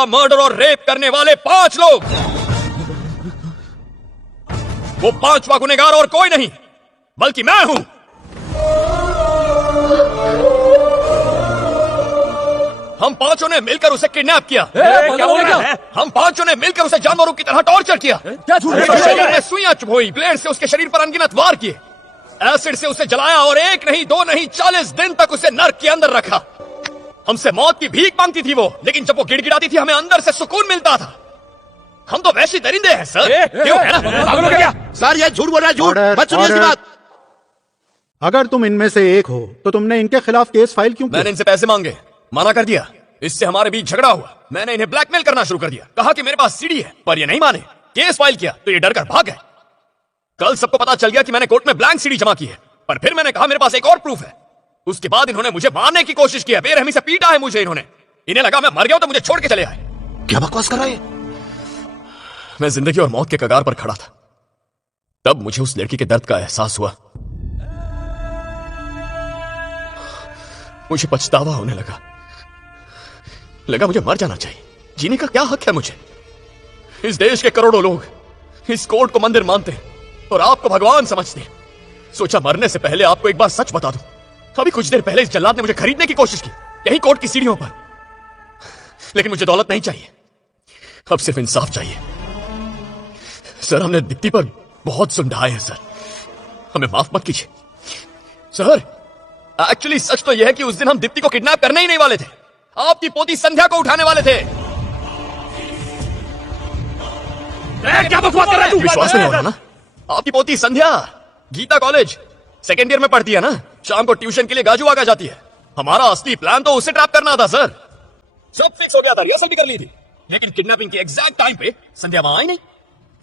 हत्या, मर्डर और रेप करने वाले 5 लोग। वो 5वां गुनहगार और कोई नहीं बल्कि मैं हूं। हम 5 ने मिलकर उसे किडनैप किया। क्या हो गया? हम 5 ने मिलकर उसे जानवरों की तरह टॉर्चर किया। क्या झूठ उसके शरीर में सुइयां चुभोई, ब्लेड से उसके शरीर पर अनगिनत वार किए, एसिड से उसे जलाया और 1 नहीं 2 नहीं 40 दिन तक उसे नर्क के अंदर रखा। हमसे मौत की भीख मांगती थी वो, लेकिन जब वो गिड़गिड़ाती थी हमें अंदर से सुकून मिलता था। हम तो वैसे दरिंदे हैं सर। क्यों है ना? पागल हो क्या? सर ये झूठ बोल रहा है, झूठ मत सुनिए इसकी बात। अगर तुम इनमें से एक हो तो तुमने इनके खिलाफ केस फाइल क्यों किया? मैंने इनसे पैसे मांगे, मना कर दिया। इससे हमारे बीच झगड़ा हुआ। मैंने इन्हें ब्लैकमेल करना शुरू कर दिया, कहा कि मेरे पास सीडी है, पर ये नहीं माने। केस फाइल किया तो ये डर कर भाग गए। कल सबको पता चल गया कि मैंने कोर्ट में ब्लैंक सीडी जमा की है, पर फिर मैंने कहा मेरे पास एक और प्रूफ है। उसके बाद इन्होंने मुझे मारने की कोशिश की है, बेरहमी से पीटा है मुझे इन्होंने। इन्हें लगा मैं मर गया हूं तो मुझे छोड़ के चले आए। क्या बकवास कर रहा है? मैं जिंदगी और मौत के कगार पर खड़ा था। तब मुझे उस लड़की के दर्द का एहसास हुआ। मुझे पछतावा होने लगा मुझे मर जाना चाहिए। जीने का क्या हक है मुझे? इस देश के करोड़ों लोग इस कोर्ट को मंदिर मानते हैं और आपको भगवान समझते हैं। सोचा मरने से पहले आपको एक बार सच बता दूं। अभी कुछ देर पहले इस जल्लाद ने मुझे खरीदने की कोशिश की, यही कोर्ट की सीढ़ियों पर। लेकिन मुझे दौलत नहीं चाहिए, अब सिर्फ इंसाफ चाहिए। सर हमने दीप्ति पर बहुत जुल्म ढाए हैं सर, हमें माफ मत कीजिए। सर एक्चुअली सच तो यह है कि उस दिन हम दीप्ति को किडनैप करने ही नहीं वाले थे, आपकी पोती संध्या को उठाने वाले थे। क्या बकवास कर रहा है तू? विश्वास नहीं हो रहा ना? आपकी पोती संध्या गीता कॉलेज 2nd ईयर में पढ़ती है ना, शाम को ट्यूशन के लिए गाजूवागा जाती है। हमारा असली प्लान तो उसे ट्रैप करना था सर। सब फिक्स हो गया था, रिहर्सल भी कर ली थी, लेकिन किडनैपिंग के एग्जैक्ट टाइम पे संध्या वहां आई नहीं।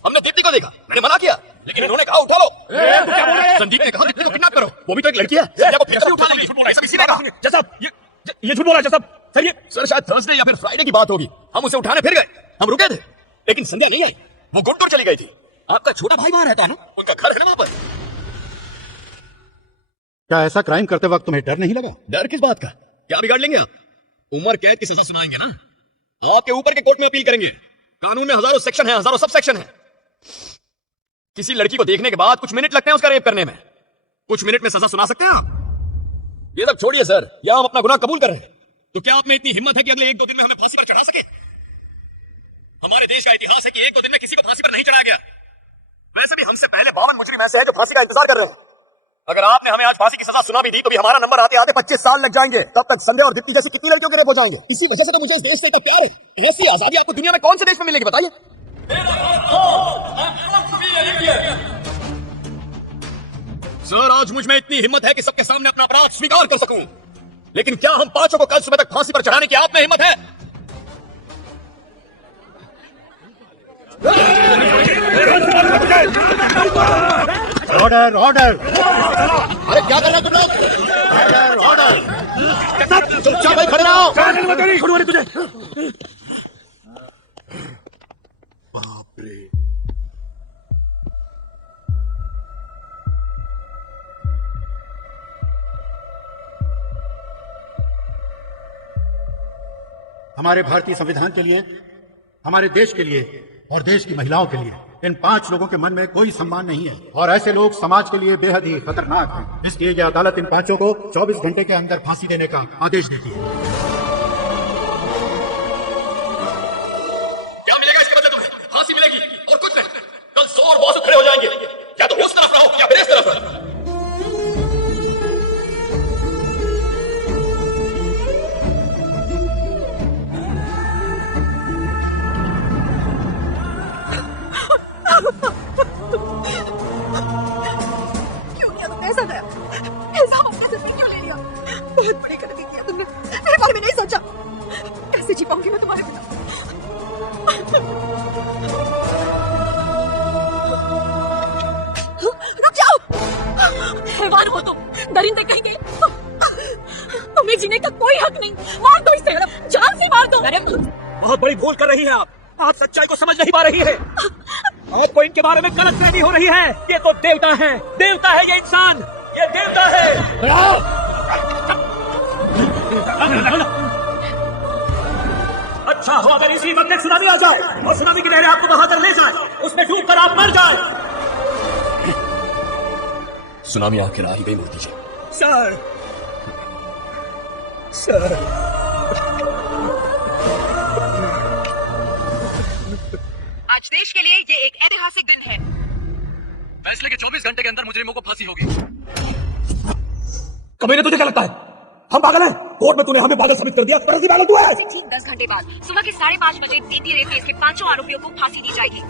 हमने दीप्ति को देखा, मैंने मना किया, लेकिन इन्होंने कहा उठा लो। तू क्या बोल रहा है? संदीप ने कहा दीप्ति को किडनैप करो, वो भी तो एक लड़की है, संध्या को फिर से उठा लेंगे। झूठ बोल रहा है, सब इसी ने कहा। ये झूठ बोल रहा है जसब। सर ये सर शायद थर्सडे या फिर फ्राइडे की बात होगी। हम उसे उठाने फिर गए, हम रुके थे, लेकिन संध्या नहीं आई, वो गुंटूर चली गई थी। आपका छोटा भाई वहां रहता है ना, उनका घर है ना वहां पर। क्या ऐसा क्राइम करते वक्त तुम्हें डर नहीं लगा? डर किस बात का? क्या बिगाड़ लेंगे आप? उम्र कैद की सजा सुनाएंगे ना, आपके ऊपर के कोर्ट में अपील करेंगे। कानून में हजारों सेक्शन है, हजारों सब सेक्शन है। किसी लड़की को देखने के बाद कुछ मिनट लगते हैं उसका रेप करने में, कुछ मिनट में सजा सुना सकते हैं आप? ये सब छोड़िए सर, या हम अपना गुनाह कबूल कर रहे हैं, तो क्या आप में इतनी हिम्मत है कि अगले 1-2 दिन में हमें फांसी पर चढ़ा सके? हमारे देश का इतिहास है कि 1-2 दिन में किसी को फांसी पर नहीं चढ़ाया गया। वैसे भी हमसे पहले 52 मुजरिम ऐसे हैं जो फांसी का इंतजार कर रहे हैं। अगर आपने हमें आज फांसी की सजा सुना भी दी तो भी हमारा नंबर आते आते 25 साल लग जाएंगे। तब तक संध्या और दीप्ति जैसी कितनी लड़कियों के रेप हो जाएंगे। इसी वजह से तो मुझे इस देश से इतना प्यार है। ऐसी आजादी आपको दुनिया में कौन से देश में मिलेगी बताइए? सर आज मुझ में इतनी हिम्मत है कि सबके सामने अपना अपराध स्वीकार कर सकूं, लेकिन क्या हम 5 को कल सुबह तक फांसी पर चढ़ाने की आप में हिम्मत है? Order order. अरे क्या कर रहे हो तुम लोग? Order order. चुपचाप भाई खड़े रहो। छोड़ो तुझे। बाप रे। हमारे भारतीय संविधान के लिए, हमारे देश के लिए और देश की महिलाओं के लिए इन 5 लोगों के मन में कोई सम्मान नहीं है और ऐसे लोग समाज के लिए बेहद ही खतरनाक हैं। इसलिए यह अदालत इन 5 को 24 घंटे के अंदर फांसी देने का आदेश देती है। क्या मिलेगा इसके बदले तुम्हें? फांसी मिलेगी और कुछ नहीं। कल 100 और बॉस खड़े हो जाएंगे, या तो उस तरफ रहो या फिर इस तरफ रहो। क्यों किया तुमने ऐसा? गया ऐसा अपने से क्यों ले लिया? बहुत बड़ी गलती किया तुमने, मेरे बारे में नहीं सोचा। कैसे जी पाऊंगी मैं तुम्हारे बिना? रुक जाओ, हैवान हो तुम, दरिंदे कहेंगे। तुम्हें जीने का कोई हक नहीं। मार दो इसे, जान से मार दो। बहुत बड़ी भूल कर रही है आप सच्चाई को समझ नहीं पा रही है। आपको इनके बारे में गलत फहमी हो रही है। ये तो देवता है, देवता है ये इंसान, ये देवता है। अच्छा हो अगर इसी वक्त एक सुनामी आ जाए और सुनामी की लहरें आपको बहाकर ले जाए, उसमें डूबकर आप मर जाए। सुनामी आखिर आ ही गई मोदी जी। सर, सर, आज देश के लिए ये एक ऐतिहासिक दिन है। फैसले के 24 घंटे के अंदर मुजरिमों को फांसी होगी। कमीने तुझे क्या लगता है हम पागल हैं? कोर्ट में तूने हमें पागल साबित कर दिया, पर असली पागल तू है। से ठीक 10 घंटे बाद सुबह के 5:30 बजे DT रेप केस के 5 आरोपियों को फांसी दी जाएगी।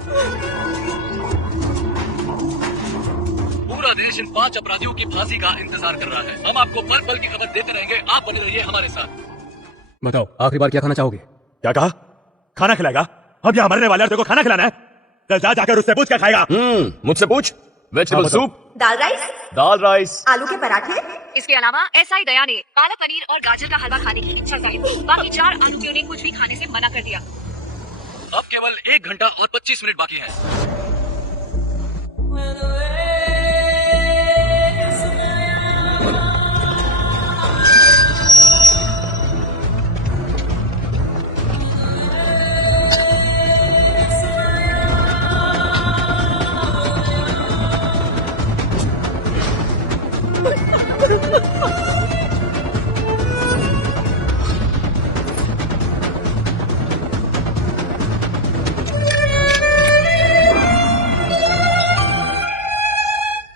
पूरा देश इन 5 अपराधियों की फांसी का इंतजार कर रहा है। हम आपको पल पल की खबर देते रहेंगे, आप बने रहिए हमारे साथ। बताओ आखिरी बार क्या खाना चाहोगे? क्या कहा? खाना खिलाएगा? अब यहाँ मरने वाले को खाना खिलाना है? चल जा जाकर उससे पूछ क्या खाएगा। मुझसे पूछ। वेजिटेबल सूप, दाल राइस, दाल राइस, आलू के पराठे। इसके अलावा SI दया ने पालक पनीर और गाजर का हलवा खाने की इच्छा जाहिर की। बाकी 4 आरोपियों ने कुछ भी खाने से मना कर दिया। अब केवल 1 घंटा और 25 मिनट बाकी है।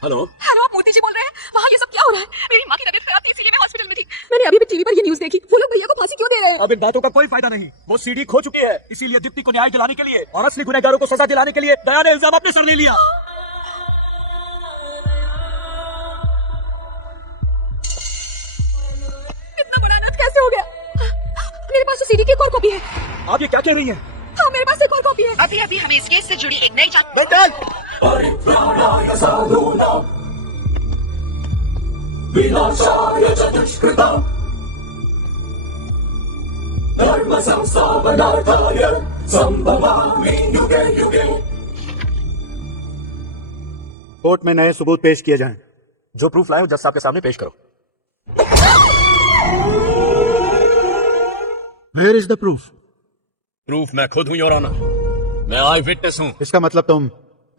हेलो, हेलो, आप मोदी जी बोल रहे हैं? वहाँ ये सब क्या हो रहा है? मेरी माँ की तबीयत खराब थी, इसीलिए मैं हॉस्पिटल में थी। मैंने अभी भी टीवी पर ये न्यूज़ देखी। वो लोग भैया को फांसी क्यों दे रहे हैं? अब इन बातों का कोई फायदा नहीं। वो सीडी खो चुकी है, इसीलिए दीप्ति को न्याय दिलाने के लिए और असली गुनहगारों को सजा दिलाने के लिए दया ने इल्जाम अपने सर ले लिया। इतना बड़ा अनाथ कैसे हो गया? मेरे पास तो सीडी की एक और कॉपी है। आप ये क्या कह रही हैं? हाँ, मेरे पास एक और कॉपी है। अभी अभी हमें इस केस से जुड़ी एक नई कोर्ट में नए सबूत पेश किए जाएं। जो प्रूफ लाए हो जज साहब के सामने पेश करो। Where is the proof? Proof मैं खुद हूं योर ऑनर। मैं आई विटनेस हूं। इसका मतलब तुम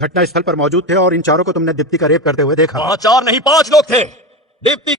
घटनास्थल पर मौजूद थे और इन चारों को तुमने दीप्ति का रेप करते हुए देखा। वहां 4 नहीं 5 लोग थे। दीप्ति